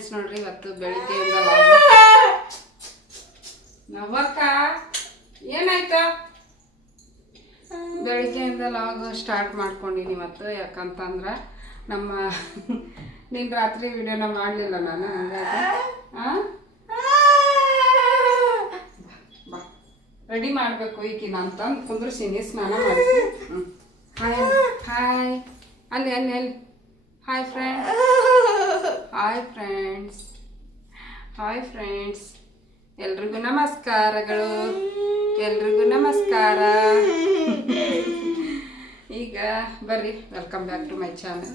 Friends ನೋಡ್ರಿ ಇವತ್ತು ಬೆಳಿಗ್ಗೆಯಿಂದ ನವಕ್ಕ ಏನಾಯ್ತು ಬೆಳಿಗ್ಗೆಯಿಂದ ಲಾಗ್ ಸ್ಟಾರ್ಟ್ ಮಾಡ್ಕೊಂಡಿನಿ ಇವತ್ತು. ಯಾಕಂತಂದ್ರೆ ನಮ್ಮ ನಿನ್ನ ರಾತ್ರಿ ವಿಡಿಯೋನ ಮಾಡಲಿಲ್ಲ ನಾನು, ಹಂಗಾಗಿ ರೆಡಿ ಮಾಡಬೇಕು ಈಗಿನ ಅಂತಂದು ಕುಂದ್ರಿಸೀನಿ, ಸ್ನಾನ ಮಾಡಿಸಿ. ಹಾಯ್ ಹಾಯ್ ಅಲ್ಲಿ ಅಲ್ಲಿ ಅಲ್ಲಿ hi friends, hi friends, hi friends, ಎಲ್ರಿಗೂ ನಮಸ್ಕಾರಗಳು, ಎಲ್ರಿಗೂ ನಮಸ್ಕಾರ. ಈಗ ಬರ್ರಿ, welcome back to my channel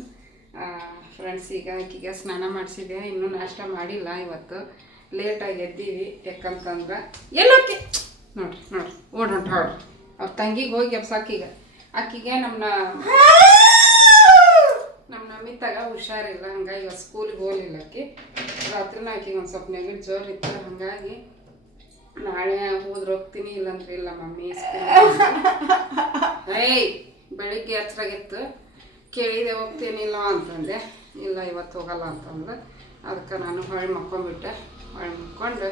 friends. ಈಗ ಆಕಿಗೆ ಸ್ನಾನ ಮಾಡಿಸಿದೆ, ಇನ್ನೂ ನಾಷ್ಟ ಮಾಡಿಲ್ಲ. ಇವತ್ತು ಲೇಟಾಗಿ ಎದ್ದೀವಿ. ಯಾಕಂತಂದ್ರೆ ಎಲ್ಲೋಕೆ ನೋಡ್ರಿ ನೋಡ್ರಿ ಓಡೋಣ ಹೊಡ್ರಿ ಅವ್ರ ತಂಗಿಗೆ ಹೋಗಿ ಎಬ್ಸಾಕೀಗ. ಆಕಿಗೆ ನಮ್ಮ ನಮಿತಾಗ ಹುಷಾರಿಲ್ಲ, ಹಂಗಾಗಿ ಇವತ್ತು ಸ್ಕೂಲಿಗೆ ಹೋಗಲಿಲ್ಲ. ಆಕಿ ರಾತ್ರಿನ ಆಕಿಗೆ ಒಂದು ಸ್ವಲ್ಪ ನೆಗಡಿ ಜೋರು ಇತ್ತು, ಹಾಗಾಗಿ ನಾಳೆ ಹೋದ್ರೆ ಹೋಗ್ತೀನಿ, ಇಲ್ಲಂದ್ರೆ ಇಲ್ಲ ಮಮ್ಮಿ ಸ್ಕೂಲ್. ಏಯ್ ಬೆಳಿಗ್ಗೆ ಎಚ್ಚರಾಗಿತ್ತು, ಕೇಳಿದೆ ಹೋಗ್ತೀನಿಲ್ಲ ಅಂತಂದೆ. ಇಲ್ಲ ಇವತ್ತು ಹೋಗಲ್ಲ ಅಂತಂದ್ರೆ ಅದಕ್ಕೆ ನಾನು ಹೊಳ್ಳಿ ಮಕ್ಕೊಂಡ್ಬಿಟ್ಟೆ. ಹೊಳ್ಳಿ ಮಕ್ಕೊಂಡು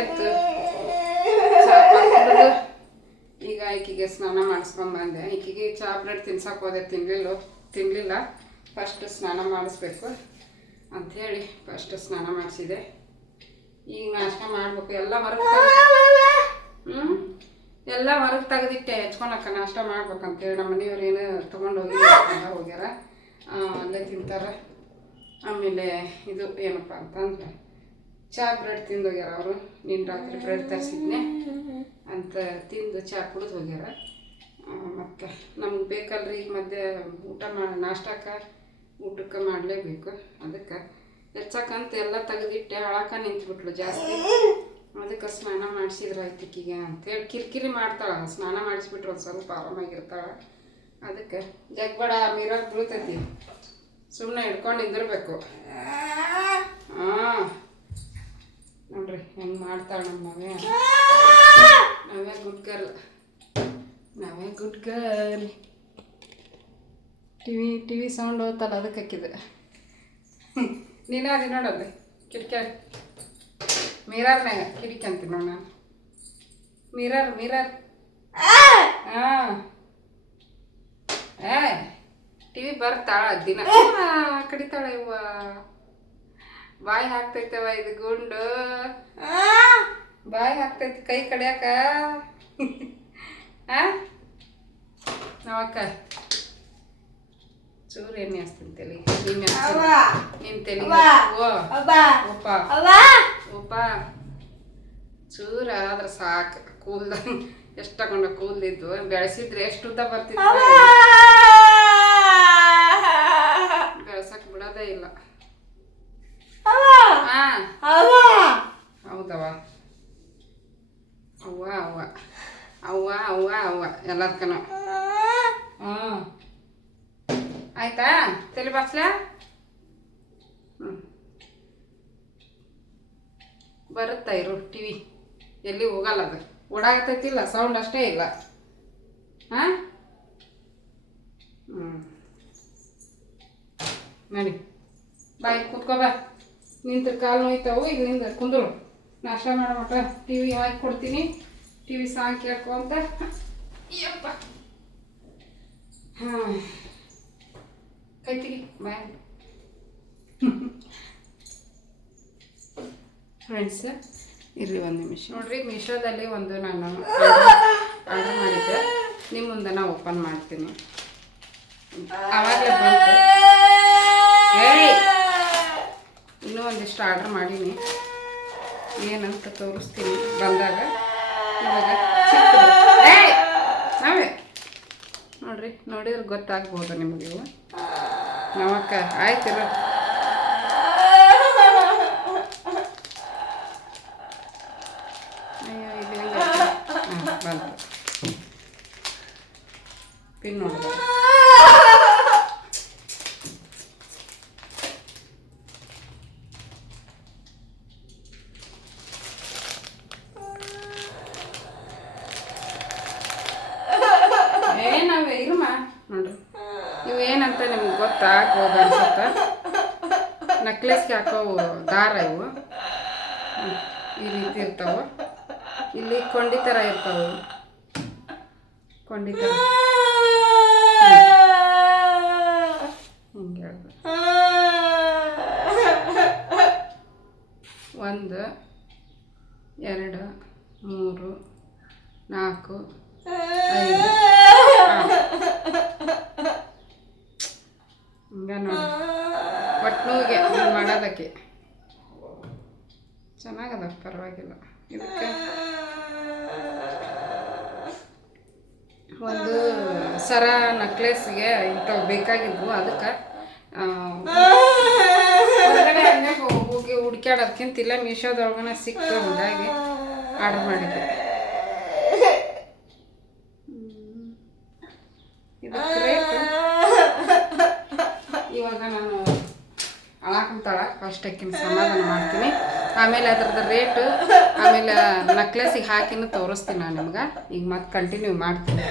ಎದ್ದು ಈಗ ಆಕಿಗೆ ಸ್ನಾನ ಮಾಡಿಸ್ಕೊಂಡ್ಬಂದೆ. ಆಕಿಗೆ ಚಾ ಬ್ರೆಡ್ ತಿನ್ಸಕ್ಕೆ ಹೋದೆ, ತಿನ್ನಲಿಲ್ಲ. ಫಸ್ಟ್ ಸ್ನಾನ ಮಾಡಿಸ್ಬೇಕು ಅಂಥೇಳಿ ಫಸ್ಟ್ ಸ್ನಾನ ಮಾಡಿಸಿದೆ. ಈಗ ನಾಷ್ಟ ಮಾಡಬೇಕು. ಎಲ್ಲ ಹೊರಗೆ ತೆಗೆದಿಟ್ಟೆ ಹೆಚ್ಕೊಳಕ್ಕೆ ನಾಷ್ಟ ಮಾಡ್ಬೇಕಂತೇಳಿ. ನಮ್ಮ ಮನೆಯವ್ರು ಏನು ತೊಗೊಂಡು ಹೋಗ್ಯಾರ, ಅಲ್ಲೇ ತಿಂತಾರೆ. ಆಮೇಲೆ ಇದು ಏನಪ್ಪ ಅಂತಂದ್ರೆ ಚಾ ಬ್ರೆಡ್ ತಿಂದು ಹೋಗ್ಯಾರ ಅವರು. ನಿನ್ನ ರಾತ್ರಿ ಬ್ರೆಡ್ ತರಿಸಿದ್ನೆ ಅಂತ ತಿಂದು ಚಾ ಕುಡಿದು ಹೋಗ್ಯಾರ. ಮತ್ತು ನಮ್ಗೆ ಬೇಕಲ್ರಿ ಈಗ ಮಧ್ಯೆ ಊಟ ಊಟಕ್ಕೆ ಮಾಡಲೇಬೇಕು. ಅದಕ್ಕೆ ಹೆಚ್ಚಕ್ಕಂತ ಎಲ್ಲ ತೆಗೆದಿಟ್ಟೆ, ಅಳಕ ನಿಂತ್ಬಿಟ್ಲು ಜಾಸ್ತಿ. ಅದಕ್ಕೆ ಸ್ನಾನ ಮಾಡಿಸಿದ್ರೆ ಆಯ್ತಿಕ್ಕಿಗೆ ಅಂತೇಳಿ ಕಿರಿಕಿರಿ ಮಾಡ್ತಾಳೆ. ಸ್ನಾನ ಮಾಡಿಸ್ಬಿಟ್ರೆ ಒಂದು ಸ್ವಲ್ಪ ಆರಾಮಾಗಿರ್ತಾಳೆ. ಅದಕ್ಕೆ ಜಗ್ಬೇಡ, ಮಿರರ್ ಬೀಳ್ತೈತಿ, ಸುಮ್ಮನೆ ಹಿಡ್ಕೊಂಡು ನಿಂದಿರ್ಬೇಕು. ನೋಡ್ರಿ ಹೆಂಗೆ ಮಾಡ್ತಾಳೆ ನಮ್ಮ ನಾವೇ ಗುಡ್ ಗರ್ಲ್, ನಾವೇ ಗುಡ್ ಗರ್ಲ್. ಟಿವಿ ಸೌಂಡ್ ಹೋಗ್ತಲ್ಲ, ಅದಕ್ಕೆ ಹಾಕಿದೆ. ನೀನೇ ಅದಿ ನೋಡಲ್ಲಿ ಕಿಟಕಿ ಮಿರರ್ನಾಗ ಕಿಟಕಿ ಅಂತೀನಿ ನೋಡಿ ನಾನು. ಮಿರರ್ ಹಾಂ ಟಿವಿ ಬರ್ತಾಳ ದಿನ ಕಡಿತಾಳೆ. ಇವ್ವ ಬಾಯಿ ಹಾಕ್ತೈತವ, ಇದು ಗುಂಡು ಬಾಯಿ ಹಾಕ್ತೈತಿ ಕೈ ಕಡಿಯಾಕ. ನಾವಕ್ಕ ಚೂರು ಎಣ್ಣೆ ಹಚ್ತೀನಿ ತಲೆ, ನಿನ್ನ ತಲೆ ಓಪ ಚೂರು ಆದ್ರೆ ಸಾಕು. ಕೂಲ್ದ ಎಷ್ಟು ತಗೊಂಡ ಕೂಲ್ದಿದ್ದು ಬೆಳೆಸಿದ್ರೆ ಎಷ್ಟು ಉದ್ದ ಬರ್ತಿತ್ತು, ಬೆಳೆಸಕ್ ಬಿಡೋದೇ ಇಲ್ಲ. ಹೌದವ ಅವ್ವ ಅವ್ವ ಅವ್ವ ಅವ್ವ ಅವ್ವ ಎಲ್ಲದಕ್ಕೂ. ಆಯ್ತಾ ತಲೆ ಬಾಚ್ಲಾ? ಬರುತ್ತಾ ಇರು ಟಿವಿ, ಎಲ್ಲಿ ಹೋಗಲ್ಲ, ಅದು ಓಡಾಗತೈತಿಲ್ಲ, ಸೌಂಡ್ ಅಷ್ಟೇ ಇಲ್ಲ. ನೋಡಿ ಬಾಯ್ ಕೂತ್ಕೋ, ಬಾ. ನಿಂತು ಕಾಲು ನೋಯ್ತಾವು, ಈಗ ನಿಂದ ಕುಂದ್ರು. ನಾಷ್ಟ ಮಾಡೋ ಮಟ ಟಿವಿ ಹಾಕಿ ಕೊಡ್ತೀನಿ, ಟಿವಿ ಸಾಂಗ್ ಕೇಳ್ಕೊ ಅಂತ. ಯಪ್ಪ ಕೈತಿಗಿ ಬಾಯ್. ಫ್ರೆಂಡ್ಸ್ ಇರ್ರಿ ಒಂದು ನಿಮಿಷ. ನೋಡ್ರಿ, ಮೀಶೋದಲ್ಲಿ ಒಂದು ನಾನು ಆರ್ಡರ್ ಮಾಡಿದ್ದೆ, ನಿಮ್ಮ ಮುಂದೆ ನಾನು ಓಪನ್ ಮಾಡ್ತೀನಿ. ಆವಾಗಲೇ ಬಂತು. ಇನ್ನೂ ಒಂದಿಷ್ಟು ಆರ್ಡರ್ ಮಾಡೀನಿ, ಏನಂತ ತೋರಿಸ್ತೀನಿ ಬಂದಾಗ. ಇವಾಗ ನಾವೇ ನೋಡ್ರಿ, ನೋಡಿದ್ರೆ ಗೊತ್ತಾಗ್ಬೋದು ನಿಮಗೆ. ಇವು ನವಕ್ಕ ಆಯ್ತಿರ. ಅಯ್ಯೋ ಇದು ಹೆಂಗೆ ಬಂತು ಪಿನ್ ನೋಡಿದ. ನಾವೇ ಇರುಮ ನೋಡ್ರಿ, ಇವು ಏನಂತ ನಿಮ್ಗೆ ಗೊತ್ತಾಗ್ಬೋದು ಅನ್ಸುತ್ತೆ. ನಕ್ಲೆಸ್ಗೆ ಹಾಕೋವು ದಾರ ಇವು ಈ ರೀತಿ ಇರ್ತಾವೆ. ಇಲ್ಲಿ ಕೊಂಡಿ ಥರ ಇರ್ತಾವೆ, ಕೊಂಡಿ ಥರ ಹಿಂಗೆ ಹೇಳ್ದು. 1 2 3 4 5 ಹಿಂಗೆ ನೋಡಿ ಒಟ್ಟಿಗೆ ಮಾಡೋದಕ್ಕೆ ಚೆನ್ನಾಗದ, ಪರವಾಗಿಲ್ಲ. ಇದಕ್ಕೆ ಒಂದು ಸರ ನಕ್ಲೆಸ್ಗೆ ಇಂಥವು ಬೇಕಾಗಿದ್ವು. ಅದಕ್ಕೆ ಹೊರಗಡೆ ಅಂಗಡಿಯಾಗ ಹೋಗಿ ಹುಡ್ಕ್ಯಾಡೋದ್ಕಿಂತ ಇಲ್ಲ ಮೀಶೋದೊಳಗನ ಸಿಕ್ತು, ಹಾಗಾಗಿ ಆರ್ಡರ್ ಮಾಡಿದ್ದೆ. ಇದಕ್ಕೆ ರೇಟ್ ಇವಾಗ ನಾನು ಅಳಾಕಂತಾಳ, ಫಸ್ಟ್ ಅಕ್ಕಿನ ಸಮಾಧಾನ ಮಾಡ್ತೀನಿ, ಆಮೇಲೆ ಅದ್ರದ್ದು ರೇಟು, ಆಮೇಲೆ ನಕ್ಲೆಸಿಗೆ ಹಾಕಿನೂ ತೋರಿಸ್ತೀನಿ ನಾನು ನಿಮ್ಗೆ. ಈಗ ಮತ್ತೆ ಕಂಟಿನ್ಯೂ ಮಾಡ್ತೀನಿ.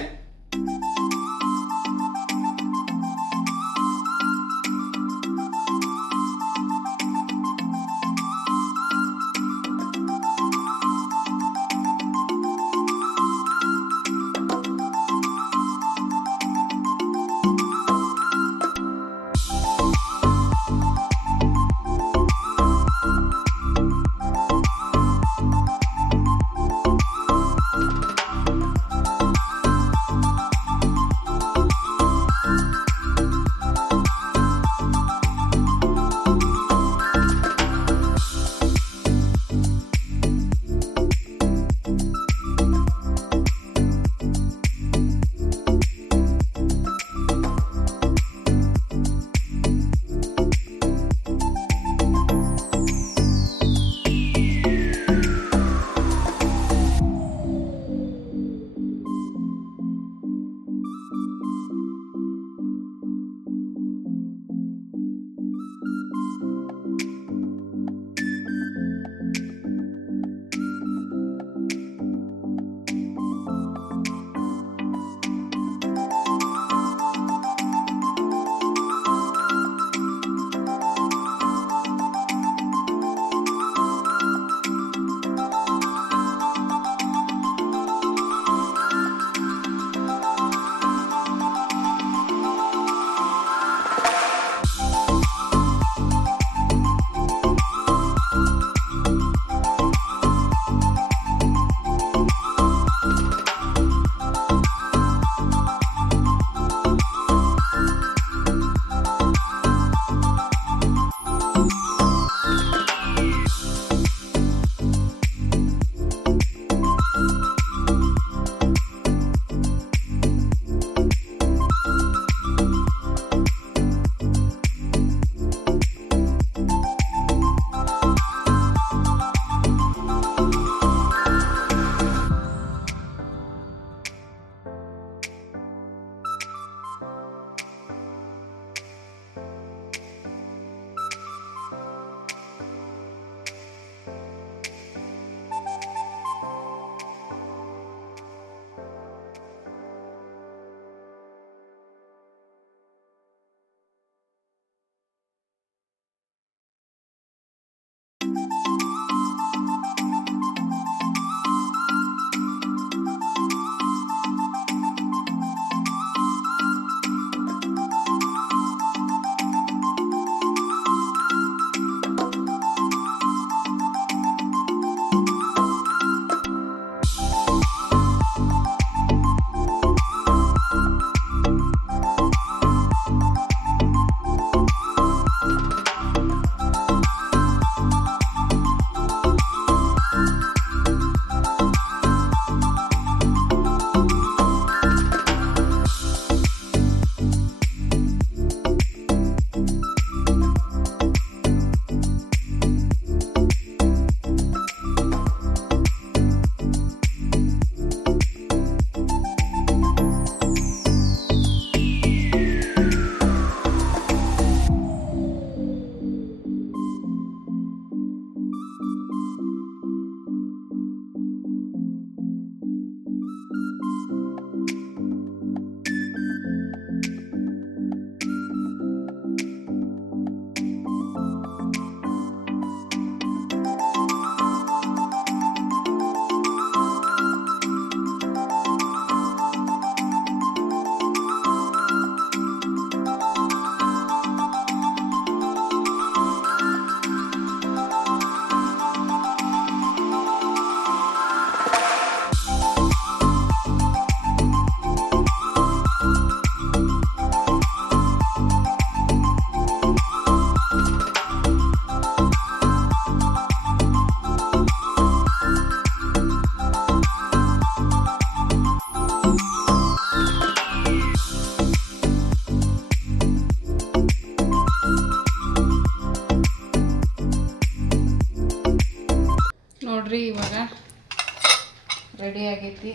ರೆಡಿ ಆಗೈತಿ.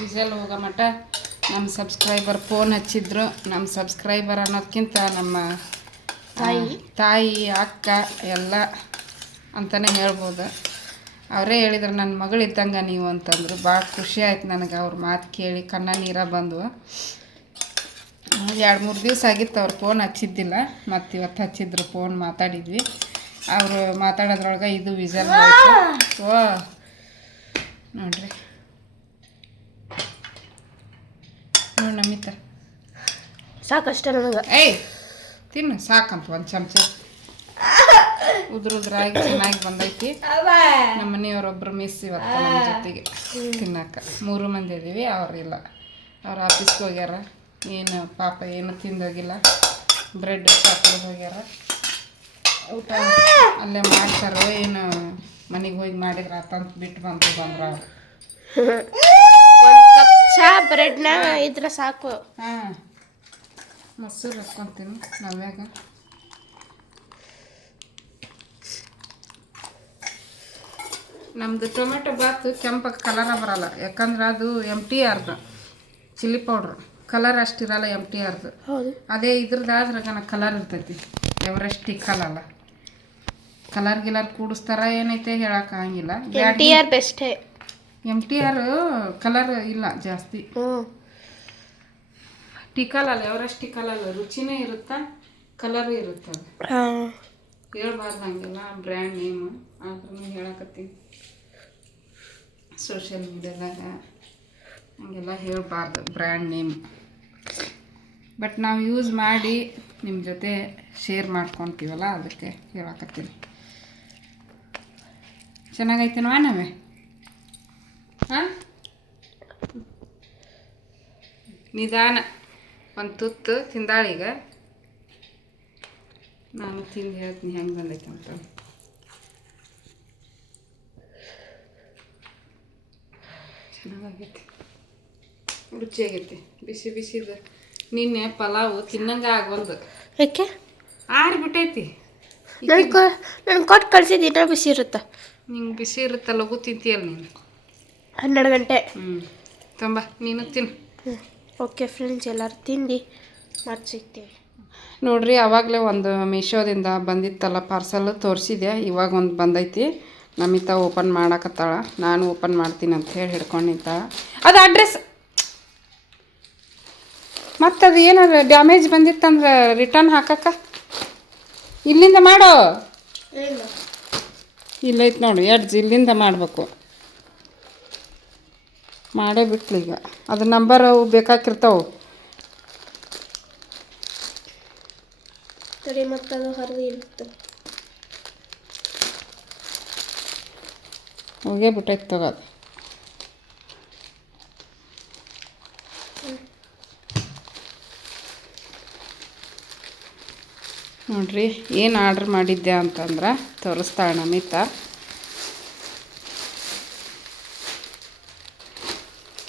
ವಿಸಲ್ ಹೋಗೋ ಮಟ್ಟ ನಮ್ಮ ಸಬ್ಸ್ಕ್ರೈಬರ್ ಫೋನ್ ಹಚ್ಚಿದ್ರು. ನಮ್ಮ ಸಬ್ಸ್ಕ್ರೈಬರ್ ಅನ್ನೋದಕ್ಕಿಂತ ನಮ್ಮ ತಾಯಿ ಅಕ್ಕ ಎಲ್ಲ ಅಂತಲೇ ಹೇಳ್ಬೋದು. ಅವರೇ ಹೇಳಿದ್ರು ನನ್ನ ಮಗಳಿದ್ದಂಗೆ ನೀವು ಅಂತಂದರು. ಭಾಳ ಖುಷಿ ಆಯ್ತು ನನಗೆ ಅವ್ರ ಮಾತು ಕೇಳಿ. ಕಣ್ಣ ನೀರ ಬಂದವು. 2-3 ದಿವಸ ಆಗಿತ್ತು ಅವ್ರು ಫೋನ್ ಹಚ್ಚಿದ್ದಿಲ್ಲ. ಮತ್ತು ಇವತ್ತು ಹಚ್ಚಿದ್ರು, ಫೋನ್ ಮಾತಾಡಿದ್ವಿ. ಅವರು ಮಾತಾಡೋದ್ರೊಳಗೆ ಇದು ವಿಸಲ್ ಆಯಿತು. ಓ ನೋಡ್ರಿ, ನೋಡಿ ನಮಿತ ಸಾಕಷ್ಟ ನನಗೆ. ಏಯ್ ತಿನ್ನು ಸಾಕಂತ ಒಂದು ಚಮಚ. ಉದ್ರಾಗಿ ಚೆನ್ನಾಗಿ ಬಂದೈತಿ. ನಮ್ಮ ಮನೆಯವರೊಬ್ಬರು ಮಿಸ್ ಇವತ್ತು ನಮ್ಮ ಜೊತೆಗೆ ತಿನ್ನಕ್ಕೆ. 3 ಮಂದಿ ಇದ್ದೀವಿ. ಅವರಿಲ್ಲ, ಅವ್ರು ಆಫೀಸ್ಗೆ ಹೋಗ್ಯಾರ. ಏನು ಪಾಪ ಏನು ತಿಂದೋಗಿಲ್ಲ. ಬ್ರೆಡ್ ಸಾಕೊಂಡು ಹೋಗ್ಯಾರ. ಊಟ ಅಲ್ಲೇ ಮಾಡ್ತಾರೋ ಏನು ಮನೆಗೆ ಹೋಗಿ ಮಾಡಿದ್ರೆ ಆತಂತ ಬಿಟ್ಟು ಬಂದ್ರು ಅವ್ರು. ಒಂದು ಕಪ್ ಚಾ ಬ್ರೆಡ್ನ ಇದ್ರೆ ಸಾಕು. ಹಾಂ, ಮೊಸರು ಹಾಕ್ಕೊತೀನಿ ನಾವ್ಯಾಗ. ನಮ್ಮದು ಟೊಮೆಟೊ ಬಾತು ಕೆಂಪಗೆ ಕಲರ ಬರಲ್ಲ, ಯಾಕಂದ್ರೆ ಅದು MTRದು ಚಿಲ್ಲಿ ಪೌಡ್ರು. ಕಲರ್ ಅಷ್ಟಿರಲ್ಲ MTRದು. ಅದೇ ಇದ್ರದ್ದಾದ್ರಾಗ ಕಲರ್ ಇರ್ತೈತಿ. ಎವರೆಸ್ಟ್ ಇಕ್ಕಲ್ಲ. ಕಲರ್ ಗಿಲರ್ ಕೂಡಿಸ್ತಾರ ಏನೈತೆ ಹೇಳೋಕ್ಕಾಗಿಲ್ಲ. MTR ಬೆಸ್ಟೇ. MTR ಕಲರ್ ಇಲ್ಲ ಜಾಸ್ತಿ. ಟಿಕಲಲ್ಲ, ಎವರೆಸ್ಟ್ ಟಿಕಲಲ್ಲ. ರುಚಿನೇ ಇರುತ್ತಾ, ಕಲರು ಇರುತ್ತೆ. ಅದು ಹೇಳ್ಬಾರ್ದು ಹಂಗೆಲ್ಲ ಬ್ರ್ಯಾಂಡ್ ನೇಮ್. ಆದ್ರೂ ಹೇಳಕತ್ತೀನಿ. ಸೋಷಿಯಲ್ ಮೀಡ್ಯಾದಾಗ ಹಂಗೆಲ್ಲ ಹೇಳಬಾರ್ದು ಬ್ರ್ಯಾಂಡ್ ನೇಮ್. ಬಟ್ ನಾವು ಯೂಸ್ ಮಾಡಿ ನಿಮ್ಮ ಜೊತೆ ಶೇರ್ ಮಾಡ್ಕೊತೀವಲ್ಲ, ಅದಕ್ಕೆ ಹೇಳಕತ್ತೀನಿ. ಚೆನ್ನಾಗೈತೇನೋ ನಾವೇ? ಹಾಂ, ನಿಧಾನ ಒಂದು ತುತ್ತು ತಿಂದಾಳೀಗ. ನಾನು ತಿಂದು ಹೇಳ್ತೀನಿ ಹೆಂಗೆ ಬಂದೈತೆ ಅಂತ. ಚೆನ್ನಾಗೈತಿ, ರುಚಿಯಾಗೈತಿ. ಬಿಸಿ ಬಿಸಿದು ನಿನ್ನೆ ಪಲಾವು ತಿನ್ನಂಗೆ ಆಗೋಲ್ದು. ಯಾಕೆ? ಆರಿಬಿಟ್ಟೈತಿ. ನಾನು ಕೊಟ್ಟು ಕಳಿಸಿದ್ದು ಇನ್ನೂ ಬಿಸಿ ಇರುತ್ತೆ. ನಿಂಗೆ ಬಿಸಿ ಇರುತ್ತೆ, ಲಘು ತಿಂತೀಯಲ್ಲ ನೀನು. 12 ಗಂಟೆ. ತುಂಬ ನೀನು ತಿನ್ನು. ಓಕೆ ಫ್ರೆಂಡ್ಸ್, ಎಲ್ಲರೂ ತಿಂದು ಮತ್ತೆ ಸಿಗ್ತೀವಿ. ನೋಡ್ರಿ, ಆವಾಗಲೇ ಒಂದು ಮೀಶೋದಿಂದ ಬಂದಿತ್ತಲ್ಲ ಪಾರ್ಸಲ್ ತೋರಿಸಿದೆ. ಇವಾಗ ಒಂದು ಬಂದೈತಿ. ನಮಿತಾ ಓಪನ್ ಮಾಡಕತ್ತಾಳ. ನಾನು ಓಪನ್ ಮಾಡ್ತೀನಿ ಅಂತ ಹೇಳಿ ಹಿಡ್ಕೊಂಡು ನಿಂತಾಳ. ಅದು ಅಡ್ರೆಸ್ ಮತ್ತು ಅದು ಏನಾದ್ರು ಡ್ಯಾಮೇಜ್ ಬಂದಿತ್ತಂದ್ರೆ ರಿಟರ್ನ್ ಹಾಕಕ್ಕ ಇಲ್ಲಿಂದ ಮಾಡೋ. ಇಲ್ಲೈತೆ ನೋಡಿ ಎಡ್ಜ್, ಇಲ್ಲಿಂದ ಮಾಡಬೇಕು. ಮಾಡೇ ಬಿಟ್ಲು ಈಗ. ಅದು ನಂಬರ್ ಅವು ಬೇಕಾಗಿರ್ತಾವೆ. ಸರಿ, ಮತ್ತು ಅದು ಹರಿದು ಇರುತ್ತೆ. ಹೋಗೇ ಬಿಟ್ಟೈತೆ ತಗೋದು. ನೋಡ್ರಿ, ಏನು ಆರ್ಡ್ರ್ ಮಾಡಿದ್ದೆ ಅಂತಂದ್ರೆ ತೋರಿಸ್ತಾಳೆ ನಮಿತಾ.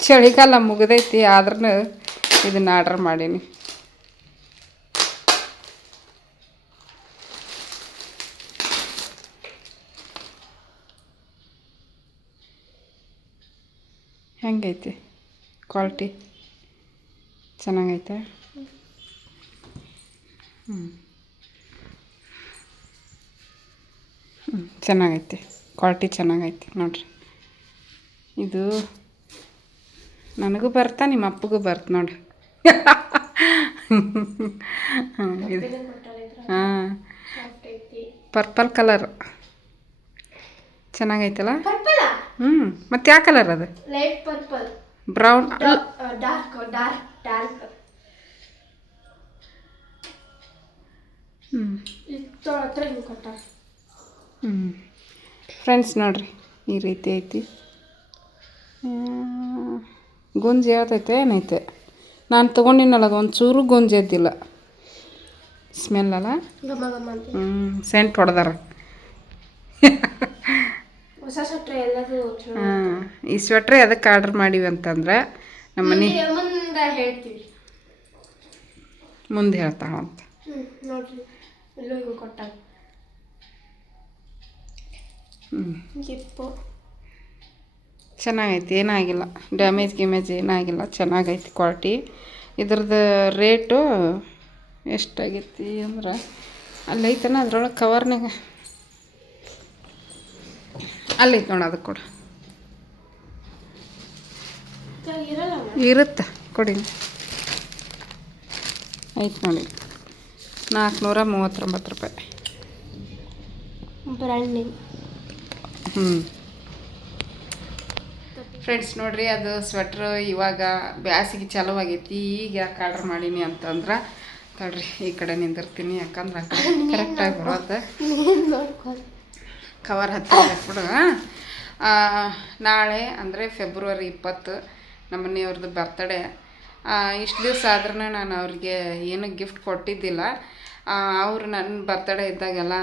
ಚಳಿಗಾಲ ಮುಗಿದೈತಿ, ಆದ್ರೂ ಇದನ್ನು ಆರ್ಡ್ರ್ ಮಾಡೀನಿ. ಹೆಂಗೈತೆ ಕ್ವಾಲಿಟಿ? ಚೆನ್ನಾಗೈತೆ. ಚೆನ್ನಾಗೈತೆ ಕ್ವಾಲಿಟಿ, ಚೆನ್ನಾಗೈತೆ ನೋಡ್ರಿ. ಇದು ನನಗೂ ಬರ್ತಾ, ನಿಮ್ಮ ಅಪ್ಪಗೂ ಬರ್ತ ನೋಡ್ರಿ. ಇದು ಹಾಂ, ಪರ್ಪಲ್ ಕಲರ್ ಚೆನ್ನಾಗೈತಲ್ಲ. ಮತ್ತು ಯಾವ ಕಲರ್ ಅದು? Light purple, brown, dark dark dark. Friends ನೋಡ್ರಿ, ಈ ರೀತಿ ಐತಿ. ಗುಂಜಿ ಹೇಳ್ತೈತೆ ಏನೈತೆ. ನಾನು ತೊಗೊಂಡಿನಲ್ಲ, ಅದು ಒಂದು ಚೂರು ಗುಂಜಿ ಎದ್ದಿಲ್ಲ. ಸ್ಮೆಲ್ ಅಲ್ಲ. ಸೆಂಟ್ ಹೊಡೆದಾರ. ಈ ಸ್ವೆಟ್ರ್ ಅದಕ್ಕೆ ಆರ್ಡ್ರ್ ಮಾಡೀವಿ ಅಂತಂದ್ರೆ ನಮ್ಮ ಮನೆ ಮುಂದೆ ಹೇಳ್ತಾಳಂತ. ಚೆನ್ನಾಗೈತಿ, ಏನಾಗಿಲ್ಲ, ಡ್ಯಾಮೇಜ್ ಗಿಮೇಜ್ ಏನಾಗಿಲ್ಲ, ಚೆನ್ನಾಗೈತಿ ಕ್ವಾಲಿಟಿ. ಇದ್ರದ್ದು ರೇಟು ಎಷ್ಟಾಗೈತಿ ಅಂದ್ರೆ ಅಲ್ಲೈತನ ಅದ್ರೊಳಗೆ ಕವರ್ನಾಗ ಅಲ್ಲೈತೆ ನೋಡಿ, ಅದು ಕೊಡು. ಇರುತ್ತೆ ಕೊಡಿ, ಐತೆ ನೋಡಿ, 439 ರೂಪಾಯಿ. Brand name. ಫ್ರೆಂಡ್ಸ್ ನೋಡ್ರಿ, ಅದು ಸ್ವೆಟ್ರು ಇವಾಗ ಬ್ಯಾಸಿಗೆ ಚಾಲೂ ಆಗೈತಿ. ಈಗ ಯಾಕೆ ಆರ್ಡ್ರ್ ಮಾಡೀನಿ ಅಂತಂದ್ರೆ ತಡ್ರಿ ಈ ಕಡೆ ನಿಂದಿರ್ತೀನಿ, ಯಾಕಂದ್ರೆ ಆ ಕಡೆ ಕರೆಕ್ಟಾಗಿ ಬರೋದು ಕವರ್ ಹತ್ತಿರ. ನಾಳೆ ಅಂದರೆ ಫೆಬ್ರವರಿ 20 ನಮ್ಮ ಮನೆಯವ್ರದ್ದು ಬರ್ತಡೇ. ಇಷ್ಟು ದಿವಸ ಆದ್ರೂ ನಾನು ಅವ್ರಿಗೆ ಏನೂ ಗಿಫ್ಟ್ ಕೊಟ್ಟಿದ್ದಿಲ್ಲ. ಅವರು ನನ್ನ ಬರ್ತಡೇ ಇದ್ದಾಗೆಲ್ಲ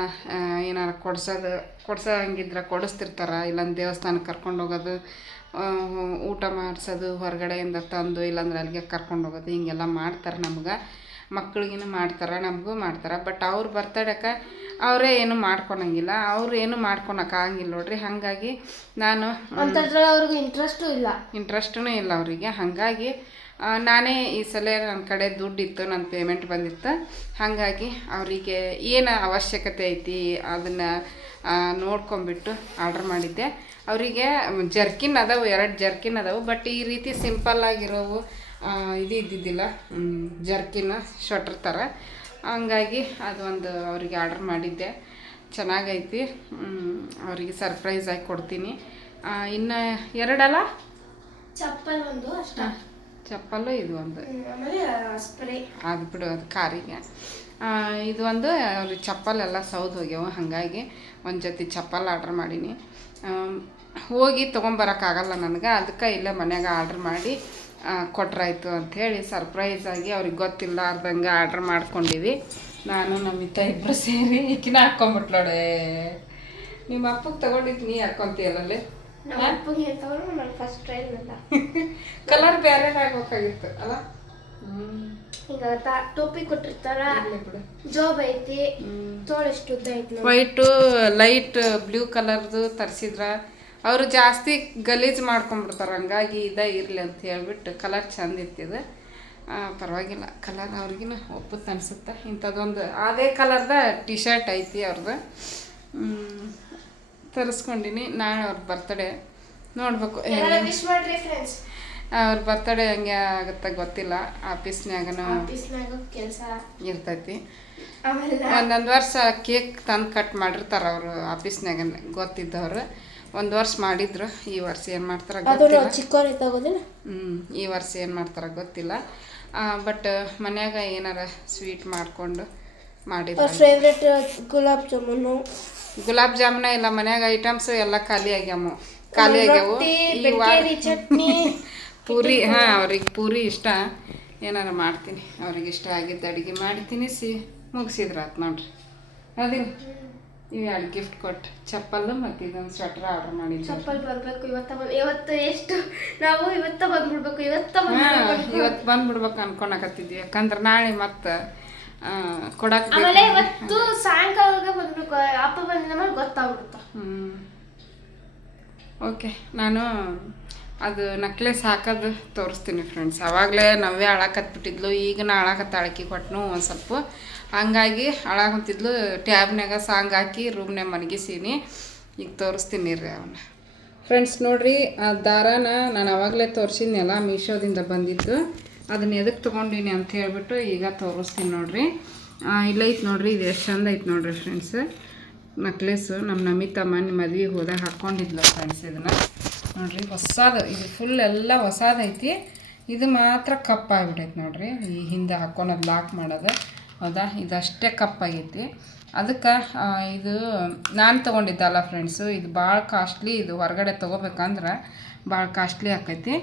ಏನಾರು ಕೊಡ್ಸೋ ಹಂಗಿದ್ರೆ ಕೊಡಿಸ್ತಿರ್ತಾರೆ. ಇಲ್ಲಾಂದ್ರೆ ದೇವಸ್ಥಾನಕ್ಕೆ ಕರ್ಕೊಂಡು ಹೋಗೋದು, ಊಟ ಮಾಡಿಸೋದು, ಹೊರಗಡೆಯಿಂದ ತಂದು, ಇಲ್ಲಾಂದ್ರೆ ಅಲ್ಲಿಗೆ ಕರ್ಕೊಂಡು ಹೋಗೋದು, ಹಿಂಗೆಲ್ಲ ಮಾಡ್ತಾರೆ. ನಮ್ಗೆ ಮಕ್ಳಿಗೂ ಮಾಡ್ತಾರೆ, ನಮಗೂ ಮಾಡ್ತಾರೆ. ಬಟ್ ಅವ್ರ ಬರ್ತಡೇಕ್ಕೆ ಅವರೇ ಏನು ಮಾಡ್ಕೊಳಂಗಿಲ್ಲ, ಅವ್ರು ಏನು ಮಾಡ್ಕೊಳಕ್ಕಾಗಿಲ್ಲ ನೋಡ್ರಿ. ಹಾಗಾಗಿ ನಾನು ಅವ್ರಿಗೆ ಇಂಟ್ರೆಸ್ಟೂ ಇಲ್ಲ ಅವರಿಗೆ. ಹಾಗಾಗಿ ನಾನೇ ಈ ಸಲ ನನ್ನ ಕಡೆ ದುಡ್ಡಿತ್ತು, ನನ್ನ ಪೇಮೆಂಟ್ ಬಂದಿತ್ತು. ಹಾಗಾಗಿ ಅವರಿಗೆ ಏನು ಅವಶ್ಯಕತೆ ಐತಿ ಅದನ್ನು ನೋಡ್ಕೊಂಬಿಟ್ಟು ಆರ್ಡ್ರ್ ಮಾಡಿದ್ದೆ. ಅವರಿಗೆ ಜರ್ಕಿನ್ ಅದಾವು, 2 ಜರ್ಕಿನ್ ಅದಾವು. ಬಟ್ ಈ ರೀತಿ ಸಿಂಪಲ್ಲಾಗಿರೋವು ಇದು ಇದ್ದಿದ್ದಿಲ್ಲ, ಜರ್ಕಿನ್ ಸ್ವೆಟ್ರ್ ಥರ. ಹಂಗಾಗಿ ಅದೊಂದು ಅವರಿಗೆ ಆರ್ಡ್ರ್ ಮಾಡಿದ್ದೆ. ಚೆನ್ನಾಗೈತಿ, ಅವರಿಗೆ ಸರ್ಪ್ರೈಸಾಗಿ ಕೊಡ್ತೀನಿ. ಇನ್ನು 2 ಅಲ್ಲ, ಚಪ್ಪಲು ಇದು ಒಂದು ಅದು ಬಿಡು, ಅದು ಕಾರಿಗೆ. ಇದು ಒಂದು ಅವ್ರಿಗೆ ಚಪ್ಪಲೆಲ್ಲ ಸೌದು ಹೋಗ್ಯಾವ. ಹಾಗಾಗಿ ಒಂದು ಜೊತೆ ಚಪ್ಪಲ್ ಆರ್ಡ್ರ್ ಮಾಡೀನಿ. ಹೋಗಿ ತೊಗೊಂಬರೋಕ್ಕಾಗಲ್ಲ ನನಗೆ, ಅದಕ್ಕೆ ಇಲ್ಲೇ ಮನ್ಯಾಗ ಆರ್ಡ್ರ್ ಮಾಡಿ ಕೊಟ್ರಾಯ್ತು ಅಂಥೇಳಿ ಸರ್ಪ್ರೈಸಾಗಿ ಅವ್ರಿಗೆ ಗೊತ್ತಿಲ್ಲಾರ್ದಂಗೆ ಆರ್ಡ್ರ್ ಮಾಡ್ಕೊಂಡಿವಿ. ನಾನು ನಮ್ಮಿತ್ತ ಇಬ್ಬರು ಸೇರಿ ಈಕಿನ ಹಾಕ್ಕೊಂಬಿಟ್ಲೋಡೆ. ನಿಮ್ಮ ಅಪ್ಪಗೆ ತೊಗೊಂಡಿದ್ದು ನೀ ಹಾಕ್ಕೊಂತೀಯಲ್ಲೇ? ಫಸ್ಟ್ ಟ್ರೈ ಕಲರ್ ಬೇರೆ ಆಗ್ಬೇಕಾಗಿತ್ತು ಅಲ್ಲ. ಟೋಪಿ ಕೊಟ್ಟಿರ್ತಾರ, ಜಾಬ್ ಐತಿ, ತೋಳೆಷ್ಟು ಉದ್ದ ಐತಿ. ವೈಟು ಲೈಟ್ ಬ್ಲೂ ಕಲರ್ದು ತರಿಸಿದ್ರ ಅವರು ಜಾಸ್ತಿ ಗಲೀಜು ಮಾಡ್ಕೊಂಡ್ಬಿಡ್ತಾರೆ. ಹಂಗಾಗಿ ಇದೇ ಇರಲಿ ಅಂತ ಹೇಳ್ಬಿಟ್ಟು ಕಲರ್ ಚಂದ ಇರ್ತಿದೆ. ಪರವಾಗಿಲ್ಲ, ಕಲರ್ ಅವ್ರಿಗಿನ ಒಪ್ಪುತ್ತೆ ಅನಿಸುತ್ತೆ. ಇಂಥದ್ದೊಂದು ಅದೇ ಕಲರ್ದ ಟಿ ಶರ್ಟ್ ಐತಿ ಅವ್ರದ್ದು, ತರಿಸ್ಕೊಂಡಿನಿ. ನಾಳೆ ಅವ್ರ ಬರ್ತಡೇ ನೋಡ್ಬೇಕು, ಅವ್ರ ಬರ್ತಡೇ ಹೆಂಗೆ ಆಗುತ್ತೆ ಗೊತ್ತಿಲ್ಲ. ಆಫೀಸ್ನ್ಯಾಗನೂ ಕೆಲಸ ಇರ್ತೈತಿ. ಒಂದೊಂದು ವರ್ಷ ಕೇಕ್ ತಂದು ಕಟ್ ಮಾಡಿರ್ತಾರೆ ಅವರು ಆಫೀಸ್ನ್ಯಾಗ, ಗೊತ್ತಿದ್ದವ್ರು. 1 ವರ್ಷ ಮಾಡಿದ್ರು. ಈ ವರ್ಷ ಏನು ಮಾಡ್ತಾರೆ ಗೊತ್ತಿಲ್ಲ. ಈ ವರ್ಷ ಏನು ಮಾಡ್ತಾರೆ ಗೊತ್ತಿಲ್ಲ. ಬಟ್ ಮನ್ಯಾಗ ಏನಾರ ಸ್ವೀಟ್ ಮಾಡಿಕೊಂಡು ಮಾಡಿದ್ರು. ಫೇವ್ರೆಟ್ ಗುಲಾಬ್ ಜಾಮೂನ ಇಲ್ಲ, ಮನ್ಯಾಗ ಐಟಮ್ಸ್ ಎಲ್ಲ ಖಾಲಿ ಆಗ್ಯಾವು. ಚಟ್ನಿ, ಪೂರಿ. ಅವ್ರಿಗೆ ಪೂರಿ ಇಷ್ಟ. ಏನಾರ ಮಾಡ್ತೀನಿ, ಅವ್ರಿಗೆ ಇಷ್ಟ ಆಗಿದ್ದು ಅಡುಗೆ ಮಾಡ್ತೀನಿ. ಮುಗಿಸಿದ್ರಾತ್ ನೋಡ್ರಿ. ಅದಿಲ್ಲ, ಇವು 2 ಗಿಫ್ಟ್ ಕೊಟ್ಟು ಚಪ್ಪಲ್ಲು ಮತ್ತು ಇದೊಂದು ಸ್ವೆಟ್ರ್ ಆರ್ಡ್ರ್ ಮಾಡಿದ್ವಿ. ಚಪ್ಪಲ್ ಬರಬೇಕು ಇವತ್ತು ಎಷ್ಟು ನಾವು ಇವತ್ತು ಬಂದ್ಬಿಡ್ಬೇಕು, ಇವತ್ತು ಬಂದ್ಬಿಡ್ಬೇಕು ಅನ್ಕೊಳಕತ್ತಿದ್ವಿ. ಯಾಕಂದ್ರೆ ನಾಳೆ ಮತ್ತೆ ಕೊಡಕ್ಕೆ ಆಮೇಲೆ ಇವತ್ತು ಸಾಯಂಕಾಲ ಬಂದ್ಬೇಕು. ಅಪ್ಪ ಬಂದ ಮೇಲೆ ಗೊತ್ತಾಗ್ಬಿಡುತ್ತ. ಓಕೆ, ನಾನು ಅದು ನಕ್ಲೆಸ್ ಹಾಕೋದು ತೋರಿಸ್ತೀನಿ ಫ್ರೆಂಡ್ಸ್. ಆವಾಗಲೇ ನಾವೇ ಅಳಕತ್ಬಿಟ್ಟಿದ್ಲು, ಈಗ ನಾ ಅಳಕತ್ತಾಳಕಿ ಕೊಟ್ಟನು ಒಂದು ಸ್ವಲ್ಪ. ಹಂಗಾಗಿ ಅಳಾಕಂತಿದ್ಲು. ಟ್ಯಾಬ್ನಾಗ ಸಾಂಗ್ ಹಾಕಿ ರೂಮ್ನಾಗ ಮನಗಿಸೀನಿ. ಈಗ ತೋರಿಸ್ತೀನಿ ರೀ ಅವನ್ನ. ಫ್ರೆಂಡ್ಸ್ ನೋಡಿರಿ, ಆ ದಾರಾನ ನಾನು ಆವಾಗಲೇ ತೋರಿಸಿದ್ನಲ್ಲ, ಮೀಶೋದಿಂದ ಬಂದಿದ್ದು. ಅದನ್ನ ಎದಕ್ಕೆ ತೊಗೊಂಡಿನಿ ಅಂತ ಹೇಳ್ಬಿಟ್ಟು ಈಗ ತೋರಿಸ್ತೀನಿ ನೋಡಿರಿ. ಇಲ್ಲೈತೆ ನೋಡಿರಿ, ಇದು ಎಷ್ಟು ಚಂದ ಐತೆ ನೋಡಿರಿ ಫ್ರೆಂಡ್ಸ್. ನಕ್ಲೇಸು ನಮ್ಮ ನಮಿತಾ ಮನೆ ಮದ್ವೆಗೆ ಹೋದಾಗ ಹಾಕ್ಕೊಂಡಿದ್ಲು ಫ್ರೆಂಡ್ಸ್. ಇದನ್ನು ನೋಡಿರಿ, ಹೊಸದು. ಇದು ಫುಲ್ ಎಲ್ಲ ಹೊಸದೈತಿ. ಇದು ಮಾತ್ರ ಕಪ್ಪಾಗಿಬಿಟ್ಟೈತೆ ನೋಡಿರಿ. ಈ ಹಿಂದೆ ಹಾಕ್ಕೊಳೋದು ಲಾಕ್ ಮಾಡೋದು, ಹೌದಾ, ಇದಷ್ಟೇ ಕಪ್ಪಾಗೈತಿ. ಅದಕ್ಕೆ ಇದು ನಾನು ತೊಗೊಂಡಿದ್ದಲ್ಲ ಫ್ರೆಂಡ್ಸು, ಇದು ಭಾಳ ಕಾಸ್ಟ್ಲಿ. ಇದು ಹೊರಗಡೆ ತೊಗೋಬೇಕಂದ್ರೆ ಭಾಳ ಕಾಸ್ಟ್ಲಿ ಆಕೈತಿ.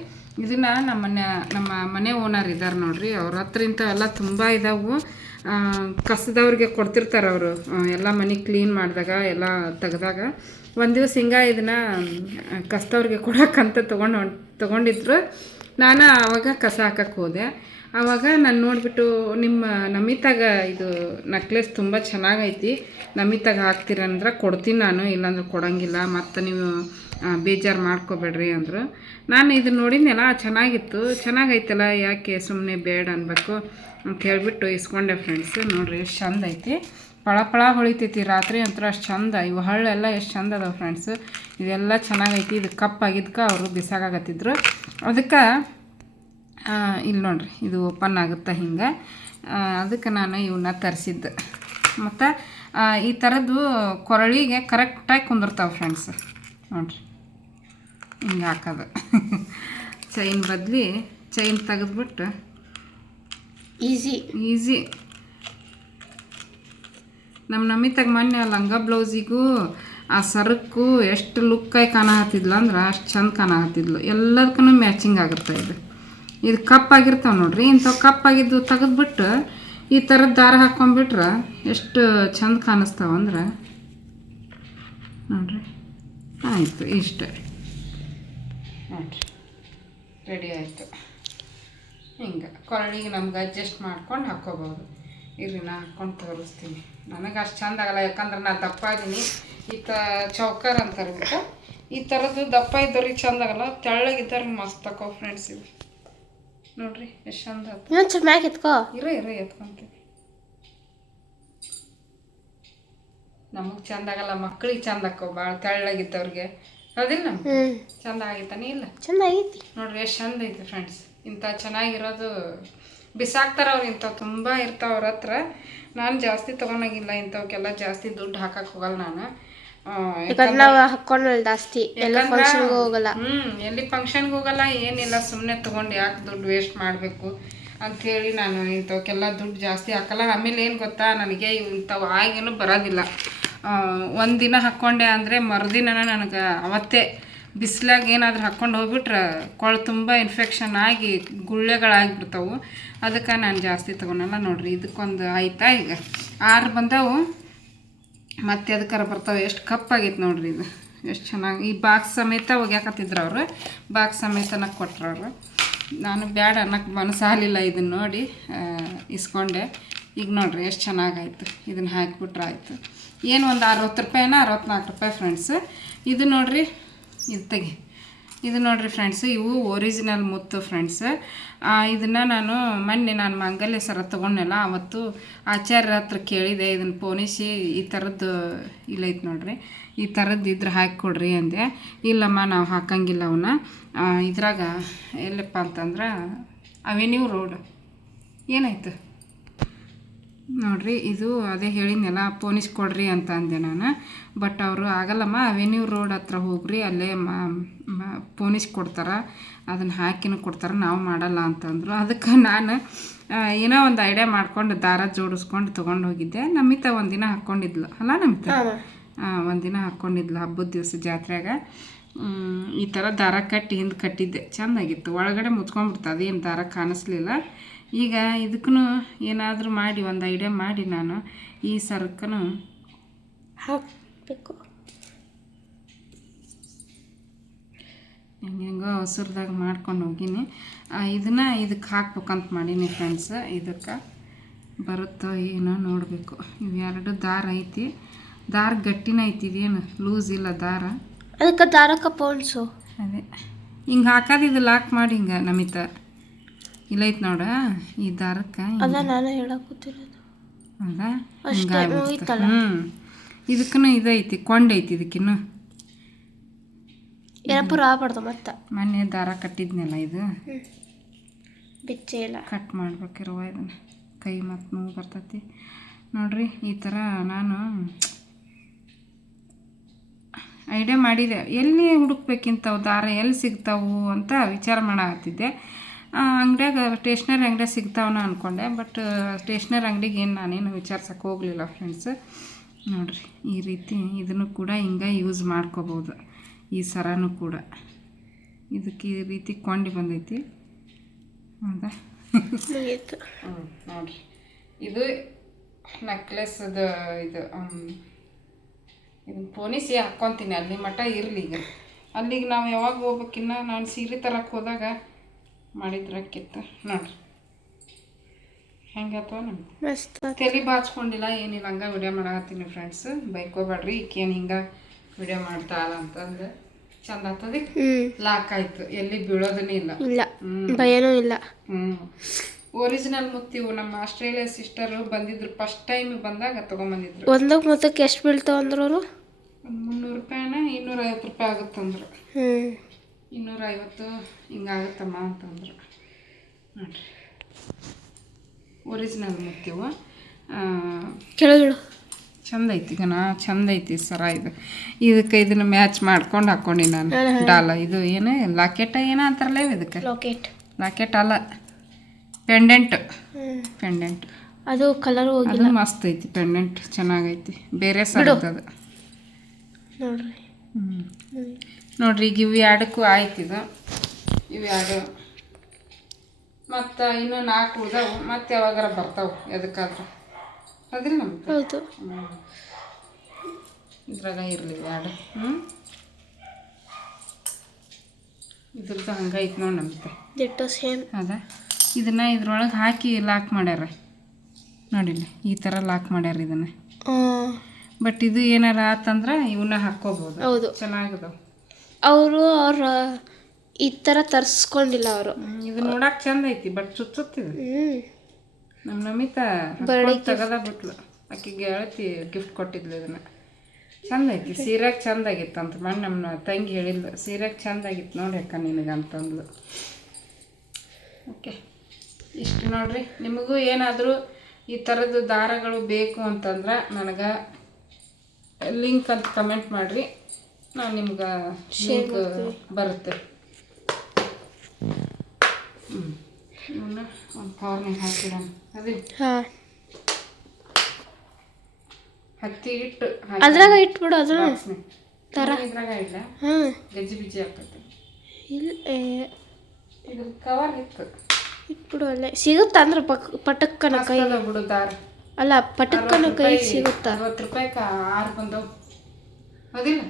ಇದನ್ನು ನಮ್ಮ ಮನೆ ಓನರ್ ಇದ್ದಾರೆ ನೋಡಿರಿ, ಅವ್ರ ಹತ್ರ ಇಂಥವೆಲ್ಲ ತುಂಬ ಇದಾವು. ಕಸದವ್ರಿಗೆ ಕೊಡ್ತಿರ್ತಾರೆ ಅವರು, ಎಲ್ಲ ಮನೆ ಕ್ಲೀನ್ ಮಾಡಿದಾಗ ಎಲ್ಲ ತೆಗ್ದಾಗ. ಒಂದು ದಿವಸ ಹಿಂಗೆ ಇದನ್ನು ಕಸದವ್ರಿಗೆ ಕೊಡೋಕ್ಕಂತ ತೊಗೊಂಡಿದ್ರು. ನಾನು ಆವಾಗ ಕಸ ಹಾಕಕ್ಕೆ ಹೋದೆ. ಆವಾಗ ನಾನು ನೋಡಿಬಿಟ್ಟು ನಿಮ್ಮ ನಮಿತಾಗ ಇದು ನೆಕ್ಲೆಸ್ ತುಂಬ ಚೆನ್ನಾಗೈತಿ, ನಮಿತಾಗ ಹಾಕ್ತೀರಂದ್ರೆ ಕೊಡ್ತೀನಿ ನಾನು, ಇಲ್ಲಾಂದ್ರೆ ಕೊಡೋಂಗಿಲ್ಲ, ಮತ್ತು ನೀವು ಬೇಜಾರು ಮಾಡ್ಕೋಬೇಡ್ರಿ ಅಂದರು. ನಾನು ಇದನ್ನು ನೋಡಿದ್ನಲ್ಲ ಚೆನ್ನಾಗಿತ್ತು, ಚೆನ್ನಾಗೈತಲ್ಲ ಯಾಕೆ ಸುಮ್ಮನೆ ಬೇಡ ಅನ್ಬೇಕು ಅಂತ ಹೇಳಿಬಿಟ್ಟು ಇಸ್ಕೊಂಡೆ ಫ್ರೆಂಡ್ಸ್. ನೋಡಿರಿ ಎಷ್ಟು ಚಂದ ಐತಿ, ಪಳ ಹೊಳಿತೈತಿ ರಾತ್ರಿ ಅಂತೂ ಅಷ್ಟು ಚಂದ. ಇವು ಹಳ್ಳೆಲ್ಲ ಎಷ್ಟು ಚಂದ ಅದಾವೆ ಫ್ರೆಂಡ್ಸು, ಇದೆಲ್ಲ ಚೆನ್ನಾಗೈತಿ. ಇದು ಕಪ್ಪಾಗಿದ್ದಕ್ಕೆ ಅವರು ಬಿಸಾಗತ್ತಿದ್ರು, ಅದಕ್ಕೆ ಇಲ್ಲಿ ನೋಡಿರಿ ಇದು ಓಪನ್ ಆಗುತ್ತೆ ಹಿಂಗೆ, ಅದಕ್ಕೆ ನಾನು ಇವನ್ನ ತರಿಸಿದ್ದೆ. ಮತ್ತು ಈ ಥರದ್ದು ಕೊರಳಿಗೆ ಕರೆಕ್ಟಾಗಿ ಕುಂದಿರ್ತಾವೆ ಫ್ರೆಂಡ್ಸ್. ನೋಡಿರಿ ಹಿಂಗೆ ಹಾಕೋದು, ಚೈನ್ ಬದಲಿ ಚೈನ್ ತೆಗೆದ್ಬಿಟ್ಟು ಈಸಿ. ನಮ್ಮ ನಮಿತಾಗ ಮೊನ್ನೆ ಲಂಗ ಬ್ಲೌಸಿಗೂ ಆ ಸರಕ್ಕೂ ಎಷ್ಟು ಲುಕ್ಕಾಗಿ ಕಾಣಹತ್ತಿದ್ಲು ಅಂದ್ರೆ ಅಷ್ಟು ಚಂದ ಕಾಣಹತ್ತಿದ್ಲು, ಎಲ್ಲದಕ್ಕೂ ಮ್ಯಾಚಿಂಗ್ ಆಗುತ್ತೆ. ಇದು ಕಪ್ಪಾಗಿರ್ತಾವೆ ನೋಡ್ರಿ, ಇಂಥವು ಕಪ್ಪಾಗಿದ್ದು ತೆಗೆದ್ಬಿಟ್ಟು ಈ ಥರದ ದಾರ ಹಾಕ್ಕೊಂಬಿಟ್ರೆ ಎಷ್ಟು ಚಂದ ಕಾಣಿಸ್ತಾವಂದ್ರೆ ನೋಡ್ರಿ. ಆಯಿತು, ಇಷ್ಟ ನೋಡ್ರಿ ರೆಡಿ ಆಯಿತು. ಹಿಂಗೆ ಕೊರಳಿಗೆ ನಮ್ಗೆ ಅಡ್ಜಸ್ಟ್ ಮಾಡ್ಕೊಂಡು ಹಾಕ್ಕೋಬೋದು. ಇರ್ರಿ ನಾ ಹಾಕ್ಕೊಂಡು ತೋರಿಸ್ತೀನಿ. ನನಗೆ ಅಷ್ಟು ಚಂದ ಆಗಲ್ಲ, ಯಾಕಂದ್ರೆ ನಾನು ದಪ್ಪ ಇದ್ದೀನಿ. ಚೌಕರ್ ಅಂತಾರೆ ಬಿಟ್ಟು ಈ ಥರದ್ದು ದಪ್ಪ ಇದ್ದವ್ರಿಗೆ ಚಂದ ಆಗಲ್ಲ, ತೆಳ್ಳಗಿದ್ದವ್ರಿಗೆ ಮಸ್ತ್ ತಕೋ ಫ್ರೆಂಡ್ಸ್. ಇವು ನೋಡ್ರಿ ಎಷ್ಟು ಚಂದ ಎತ್ಕೋ. ಇರ ಎತ್ಕೊಂತೀವಿ. ನಮಗೆ ಚಂದ ಆಗಲ್ಲ, ಮಕ್ಳಿಗೆ ಚಂದ ಹಾಕೋ ಭಾಳ ತೆಳ್ಳಗಿದ್ದವ್ರಿಗೆ. ಹೌದಿಲ್ಲ ಚಂದ ಆಗೈತಾನೆ? ಇಲ್ಲ ಚಂದ ಆಗೈತಿ ನೋಡ್ರಿ, ಎಷ್ಟು ಚಂದ ಐತಿ ಫ್ರೆಂಡ್ಸ್. ಇಂಥ ಚೆನ್ನಾಗಿರೋದು ಬಿಸಾಕ್ತಾರ ಅವ್ರು, ಇಂಥವು ತುಂಬ ಇರ್ತಾವ ಅವ್ರ ಹತ್ರ. ನಾನು ಜಾಸ್ತಿ ತೊಗೊಳಂಗಿಲ್ಲ ಇಂಥವಕ್ಕೆಲ್ಲ, ಜಾಸ್ತಿ ದುಡ್ಡು ಹಾಕಕ್ಕೆ ಹೋಗಲ್ಲ ನಾನು. ಜಾಸ್ತಿ ಎಲ್ಲಿ ಫಂಕ್ಷನ್ಗೆ ಹೋಗಲ್ಲ, ಏನಿಲ್ಲ, ಸುಮ್ಮನೆ ತೊಗೊಂಡು ಯಾಕೆ ದುಡ್ಡು ವೇಸ್ಟ್ ಮಾಡಬೇಕು ಅಂಥೇಳಿ ನಾನು ಇಂಥವಕ್ಕೆಲ್ಲ ದುಡ್ಡು ಜಾಸ್ತಿ ಹಾಕಲ್ಲ. ಆಮೇಲೆ ಏನು ಗೊತ್ತಾ, ನನಗೆ ಇಂಥವು ಆಗೇನು ಬರೋದಿಲ್ಲ. ಒಂದಿನ ಹಾಕ್ಕೊಂಡೆ ಅಂದರೆ ಮರುದಿನ ನನಗೆ ಅವತ್ತೇ ಬಿಸಿಲಾಗ ಏನಾದರೂ ಹಾಕ್ಕೊಂಡು ಹೋಗ್ಬಿಟ್ರೆ ಕೊಳು ತುಂಬ ಇನ್ಫೆಕ್ಷನ್ ಆಗಿ ಗುಳ್ಳೆಗಳಾಗಿಬಿಡ್ತಾವೆ. ಅದಕ್ಕೆ ನಾನು ಜಾಸ್ತಿ ತೊಗೊಳಲ್ಲ. ನೋಡಿರಿ ಇದಕ್ಕೊಂದು ಆಯ್ತಾ, ಈಗ 6 ಬಂದವು, ಮತ್ತೆ ಅದಕ್ಕಾರ ಬರ್ತಾವೆ. ಎಷ್ಟು ಕಪ್ಪಾಗೈತೆ ನೋಡ್ರಿ, ಇದು ಎಷ್ಟು ಚೆನ್ನಾಗಿ. ಈ ಬಾಕ್ಸ್ ಸಮೇತ ಒಗ್ಯಾಕತ್ತಿದ್ರು ಅವರು, ಬಾಕ್ಸ್ ಸಮೇತನ ಕೊಟ್ರವ್ರು. ನಾನು ಬ್ಯಾಡ ಅನ್ನಕ್ಕೆ ಮನಸ್ಸಾಗಲಿಲ್ಲ, ಇದನ್ನು ನೋಡಿ ಇಸ್ಕೊಂಡೆ. ಈಗ ನೋಡಿರಿ ಎಷ್ಟು ಚೆನ್ನಾಗಾಯ್ತು. ಇದನ್ನು ಹಾಕಿಬಿಟ್ರೆ ಆಯಿತು. ಏನು ಒಂದು 60 ರೂಪಾಯಿನ 64 ರೂಪಾಯಿ ಫ್ರೆಂಡ್ಸ್. ಇದು ನೋಡಿರಿ, ಇದು ನೋಡಿರಿ ಫ್ರೆಂಡ್ಸ್, ಇವು ಒರಿಜಿನಲ್ ಮುತ್ತು ಫ್ರೆಂಡ್ಸ್. ಇದನ್ನು ನಾನು ಮಾಂಗಲ್ಯ ಸರ ತೊಗೊಂಡೆಲ್ಲ, ಅವತ್ತು ಆಚಾರ್ಯರ ಹತ್ರ ಕೇಳಿದೆ, ಇದನ್ನು ಪೋಣಿಸಿ ಈ ಥರದ್ದು ಇಲ್ಲೈತೆ ನೋಡ್ರಿ, ಈ ಥರದ್ದು ಇದ್ರೆ ಹಾಕಿಕೊಡ್ರಿ ಅಂದೆ. ಇಲ್ಲಮ್ಮ ನಾವು ಹಾಕಂಗಿಲ್ಲ ಅವನ್ನ, ಇದ್ರಾಗ ಎಲ್ಲಪ್ಪ ಅಂತಂದ್ರೆ ಅವೆನ್ಯೂ ರೋಡ್ ಏನಾಯ್ತು ನೋಡ್ರಿ, ಇದು ಅದೇ ಹೇಳಿದ್ನೆಲ್ಲ ಪೋಣಿಸ್ಕೊಡ್ರಿ ಅಂತ ಅಂದೆ ನಾನು. ಬಟ್ ಅವರು ಆಗಲ್ಲಮ್ಮ, ಅವೆನ್ಯೂ ರೋಡ್ ಹತ್ರ ಹೋಗ್ರಿ, ಅಲ್ಲೇ ಪೋಣಿಸ್ಕೊಡ್ತಾರೆ, ಅದನ್ನು ಹಾಕಿನೂ ಕೊಡ್ತಾರೆ, ನಾವು ಮಾಡಲ್ಲ ಅಂತಂದರು. ಅದಕ್ಕೆ ನಾನು ಏನೋ ಒಂದು ಐಡಿಯಾ ಮಾಡ್ಕೊಂಡು ದಾರ ಜೋಡಿಸ್ಕೊಂಡು ತೊಗೊಂಡು ಹೋಗಿದ್ದೆ. ನಮಿತಾ ಒಂದಿನ ಹಾಕ್ಕೊಂಡಿದ್ಲು ಅಲ್ಲ, ನಮಿತಾ ಒಂದಿನ ಹಾಕ್ಕೊಂಡಿದ್ಲು ಹಬ್ಬದ ದಿವಸ ಜಾತ್ರೆಯಾಗ. ಈ ಥರ ದಾರ ಕಟ್ಟಿ ಹಿಂದೆ ಕಟ್ಟಿದ್ದೆ, ಚೆಂದಾಗಿತ್ತು. ಒಳಗಡೆ ಮುಚ್ಕೊಂಡ್ಬಿಡ್ತು, ಅದೇನು ದಾರ ಕಾಣಿಸ್ಲಿಲ್ಲ. ಈಗ ಇದಕ್ಕೂ ಏನಾದರೂ ಮಾಡಿ ಒಂದು ಐಡಿಯಾ ಮಾಡಿ ನಾನು ಈ ಸರಕ್ಕೂ ಹಾಕಬೇಕು. ಹೆಂಗೋ ಅವಸರದಾಗ ಮಾಡ್ಕೊಂಡು ಹೋಗೀನಿ. ಇದಕ್ಕೆ ಹಾಕ್ಬೇಕಂತ ಮಾಡೀನಿ ಫ್ರೆಂಡ್ಸ್. ಇದಕ್ಕೆ ಬರುತ್ತೋ ಏನೋ ನೋಡಬೇಕು. ಇವೆರಡು ದಾರ ಐತಿ, ದಾರ ಗಟ್ಟಿನ ಐತಿ, ಇದೇನು ಲೂಸ್ ಇಲ್ಲ ದಾರ, ಅದಕ್ಕೆ ದಾರಕ್ಕೆ ಪೋಣಿಸು. ಅದೇ ಹಿಂಗೆ ಹಾಕೋದು, ಇದು ಲಾಕ್ ಮಾಡಿ ಹಿಂಗೆ ನಮಿತಾ ಇಲ್ಲೈತೆ ನೋಡ ಈ ದಾರಕ್ಕೆ. ನಾನು ಹೇಳಕ್ಕೋತಿರೋದು ಹೌದಾ, ಇದಕ್ಕೂ ಇದೈತಿ, ಕೊಂಡೈತಿ ಇದಕ್ಕಿನ್ನು ಏನಪ್ಪರ ಆಗ್ಬಾರ್ದು. ಮತ್ತು ಮೊನ್ನೆ ದಾರ ಕಟ್ಟಿದ್ನಲ್ಲ, ಇದು ಬಿಚ್ಚೆ ಇಲ್ಲ, ಕಟ್ ಮಾಡ್ಬೇಕಿರುವ ಇದನ್ನು, ಕೈ ಮತ್ತು ನೋವು ಬರ್ತೈತಿ ನೋಡ್ರಿ. ಈ ಥರ ನಾನು ಐಡಿಯಾ ಮಾಡಿದೆ, ಎಲ್ಲಿ ಹುಡುಕ್ಬೇಕಿಂತವು ದಾರ ಎಲ್ಲಿ ಸಿಗ್ತಾವು ಅಂತ ವಿಚಾರ ಮಾಡತ್ತಿದ್ದೆ. ಅಂಗಡಿಯಾಗ ಸ್ಟೇಷ್ನರಿ ಅಂಗಡಿಯಾಗ ಸಿಗ್ತಾವನ ಅಂದ್ಕೊಂಡೆ, ಬಟ್ ಸ್ಟೇಷ್ನರಿ ಅಂಗಡಿಗೆ ಏನು ನಾನೇನು ವಿಚಾರ್ಸಕ್ಕೆ ಹೋಗಲಿಲ್ಲ ಫ್ರೆಂಡ್ಸ್. ನೋಡಿರಿ ಈ ರೀತಿ ಇದನ್ನು ಕೂಡ ಹಿಂಗೆ ಯೂಸ್ ಮಾಡ್ಕೋಬೋದು. ಈ ಸರನೂ ಕೂಡ ಇದಕ್ಕೆ ಈ ರೀತಿ ಕೊಂಡಿ ಬಂದೈತಿ, ಹೌದಾ? ನೋಡಿರಿ ಇದು ನೆಕ್ಲೆಸ್ದು ಇದನ್ನು ಪೋಣಿಸಿ ಹಾಕ್ಕೊತೀನಿ, ಅಲ್ಲಿ ಮಟ್ಟ ಇರಲಿ. ಈಗ ಅಲ್ಲಿಗೆ ನಾವು ಯಾವಾಗ ಹೋಗ್ಬೇಕಿನ್ನ, ನಾನು ಸೀರೆ ತರಕ್ಕೆ ಹೋದಾಗ ಮಾಡಿದ್ರಕ್ಕಿತ್ತು ನೋಡ್ರಿ. ಹೆಂಗಾತವ ನಮ್ಗೆ ಮಸ್ತ್ ತಲೆ ಬಾಚ್ಕೊಂಡಿಲ್ಲ ಏನಿಲ್ಲ ಹಂಗೆ ವಿಡಿಯೋ ಮಾಡಕತ್ತೀನಿ ಫ್ರೆಂಡ್ಸ್. ಬೈಕೋಬೇಡ್ರಿ ಈಕೇನು ಹಿಂಗೆ ವಿಡಿಯೋ ಮಾಡ್ತಾಳ ಅಂತಂದು. ಚಂದ ಆಗ್ತದೆ. ಲಾಕ್ ಆಯ್ತು, ಎಲ್ಲಿ ಬೀಳೋದನೇ ಇಲ್ಲ. ಇಲ್ಲ ಭಯನೂ ಇಲ್ಲ. ಒರಿಜಿನಲ್ ಮುತ್ತಿವು. ನಮ್ಮ ಆಸ್ಟ್ರೇಲಿಯಾ ಸಿಸ್ಟರು ಬಂದಿದ್ರು, ಫಸ್ಟ್ ಟೈಮ್ ಬಂದಾಗ ತೊಗೊಂಬಂದಿದ್ರು. ಒಂದಕ್ಕೆ ಮೊತ್ತಕ್ಕೆ ಎಷ್ಟು ಬೀಳ್ತಾವ ಅಂದ್ರೆ ಅವರು? ಒಂದು 300 ರೂಪಾಯಿನ 250 ರೂಪಾಯಿ ಆಗುತ್ತಂದ್ರು. 250 ಹಿಂಗಾಗುತ್ತಮ್ಮ ಅಂತಂದ್ರು ನೋಡ್ರಿ. ಒರಿಜಿನಲ್ ಮುತ್ತಿವು. ಕೆಳಗಿಡು. ಚಂದ ಐತಿ ಈಗ ಚಂದ ಐತಿ ಸರ. ಇದಕ್ಕೆ ಇದನ್ನ ಮ್ಯಾಚ್ ಮಾಡ್ಕೊಂಡು ಹಾಕ್ಕೊಂಡು ನಾನು ಡಾಲ. ಇದು ಏನು ಲಾಕೆಟ್ ಏನೋ ಅಂತಾರಲ್ಲ ಇದಕ್ಕೆ. ಲಾಕೆಟ್ ಅಲ್ಲ, ಪೆಂಡೆಂಟ್. ಅದು ಕಲರ್ ಅದು ಮಸ್ತ್ ಐತಿ. ಪೆಂಡೆಂಟ್ ಚೆನ್ನಾಗೈತಿ, ಬೇರೆ ಸರ್ ಅದು ನೋಡ್ರಿ. ನೋಡ್ರಿ ಈಗ ಇವು ಎರಡಕ್ಕೂ ಆಯ್ತು. ಇವು ಎರಡು ಮತ್ತು ಇನ್ನೂ 4 ಉಳಿದವು. ಮತ್ತೆ ಯಾವಾಗಾರ ಬರ್ತಾವೆ ಎದಕ್ಕಾದ್ರೂ. ಅದಿಲ್ಲ ನಮ್ಗೆ. ಹೌದು. ಇದ್ರಾಗ ಇರಲಿ ಎರಡು. ಇದ್ರದ್ದು ಹಂಗೈತೆ ನೋಡಿ ನಮ್ಗೆ. ಸೇಮ್ ಅದ ಇದನ್ನ ಇದ್ರೊಳಗೆ ಹಾಕಿ ಲಾಕ್ ಮಾಡ್ಯಾರ ನೋಡಿಲ್ಲ, ಈ ಥರ ಲಾಕ್ ಮಾಡ್ಯಾರ ಇದನ್ನ. ಬಟ್ ಇದು ಏನಾರ ಆತಂದ್ರೆ ಇವನ್ನ ಹಾಕ್ಕೋಬೋದು. ಹೌದು, ಚೆನ್ನಾಗಿದಾವೆ. ಅವ್ರ ಈ ಥರ ತರಿಸ್ಕೊಂಡಿಲ್ಲ ಅವರು. ಇದು ನೋಡಕ್ಕೆ ಚಂದ ಐತಿ, ಬಟ್ ಸುತ್ತಿದೆ. ನಮ್ಮ ನಮಿತಾ ತಗದ ಬಿಟ್ಲು, ಆಕೆಗೆ ಹೇಳ್ತಿ ಗಿಫ್ಟ್ ಕೊಟ್ಟಿದ್ಲು. ಇದನ್ನ ಚಂದ ಐತಿ, ಸೀರೆಗೆ ಚಂದ ಆಗಿತ್ತು ಅಂತ ಮಾಡಿ ನಮ್ಮ ತಂಗಿ ಹೇಳಿದ್ಲು. ಸೀರೆಗೆ ಚಂದ ಆಗಿತ್ತು ನೋಡಿ ಅಕ್ಕ ನಿನಗೆ ಅಂತಂದ್ಲು. ಓಕೆ, ಇಷ್ಟು ನೋಡ್ರಿ. ನಿಮಗೂ ಏನಾದರೂ ಈ ಥರದ್ದು ದಾರಗಳು ಬೇಕು ಅಂತಂದ್ರೆ ನನಗೆ ಲಿಂಕ್ ಅಂತ ಕಮೆಂಟ್ ಮಾಡಿರಿ, ನಾನು ನಿಮ್ಗೆ ಲಿಂಕ್ ಬರುತ್ತೆ. ಇವನ್ನ ಒಂದು ಕವರ್ನಾಗ ಹಾಕಿಡೋಣ. ಅದೇ ಹತ್ತಿ ಇಟ್ಟು ಅದ್ರಾಗ ಇಟ್ಬಿಡು. ಅದು ಥರ ಇದ್ರಾಗ ಇಲ್ಲ, ಗಜ್ಜಿ ಬಿಜ್ಜಿ ಹಾಕತ್ತೆ. ಇಲ್ಲ, ಇದ್ರ ಕವರ್ ಇತ್ತು, ಇಟ್ಬಿಡು. ಅಲ್ಲೇ ಸಿಗುತ್ತಾ ಅಂದ್ರೆ ಪಟಕ್ಕನ ಕೈ ಬಿಡು ದಾರ. ಅಲ್ಲ, ಪಟಕ್ಕನ ಕೈ ಸಿಗುತ್ತಾ? 60 ರೂಪಾಯಿಗೆ 6 ಬಂದವು. ಹೌದಿಲ್ಲ?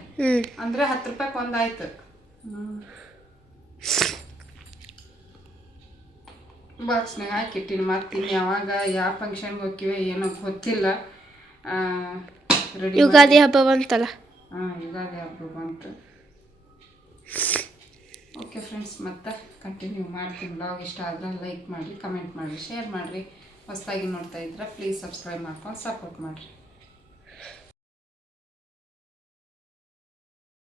ಅಂದರೆ 10 ರೂಪಾಯಿಗೆ ಒಂದಾಯ್ತು. ಬಾಕ್ಸ್ನಾಗ ಹಾಕಿಟ್ಟಿನಿ. ಮತ್ತಿನ್ನು ಯಾವಾಗ ಯಾವ ಫಂಕ್ಷನ್ಗೆ ಹೋಗ್ತೀವಿ ಏನೋ ಗೊತ್ತಿಲ್ಲ. ರೆಡಿ. ಯುಗಾದಿ ಹಬ್ಬ ಬಂತಲ್ಲ. ಯುಗಾದಿ ಹಬ್ಬ ಬಂತು. ಓಕೆ ಫ್ರೆಂಡ್ಸ್, ಮತ್ತೆ ಕಂಟಿನ್ಯೂ ಮಾಡ್ತೀನಿ. ಬ್ಲಾಗ್ ಇಷ್ಟ ಆದರೆ ಲೈಕ್ ಮಾಡಿರಿ, ಕಮೆಂಟ್ ಮಾಡಿರಿ, ಶೇರ್ ಮಾಡಿರಿ. ಹೊಸದಾಗಿ ನೋಡ್ತಾ ಇದ್ರೆ ಪ್ಲೀಸ್ ಸಬ್ಸ್ಕ್ರೈಬ್ ಮಾಡ್ಕೊಂಡು ಸಪೋರ್ಟ್ ಮಾಡಿರಿ.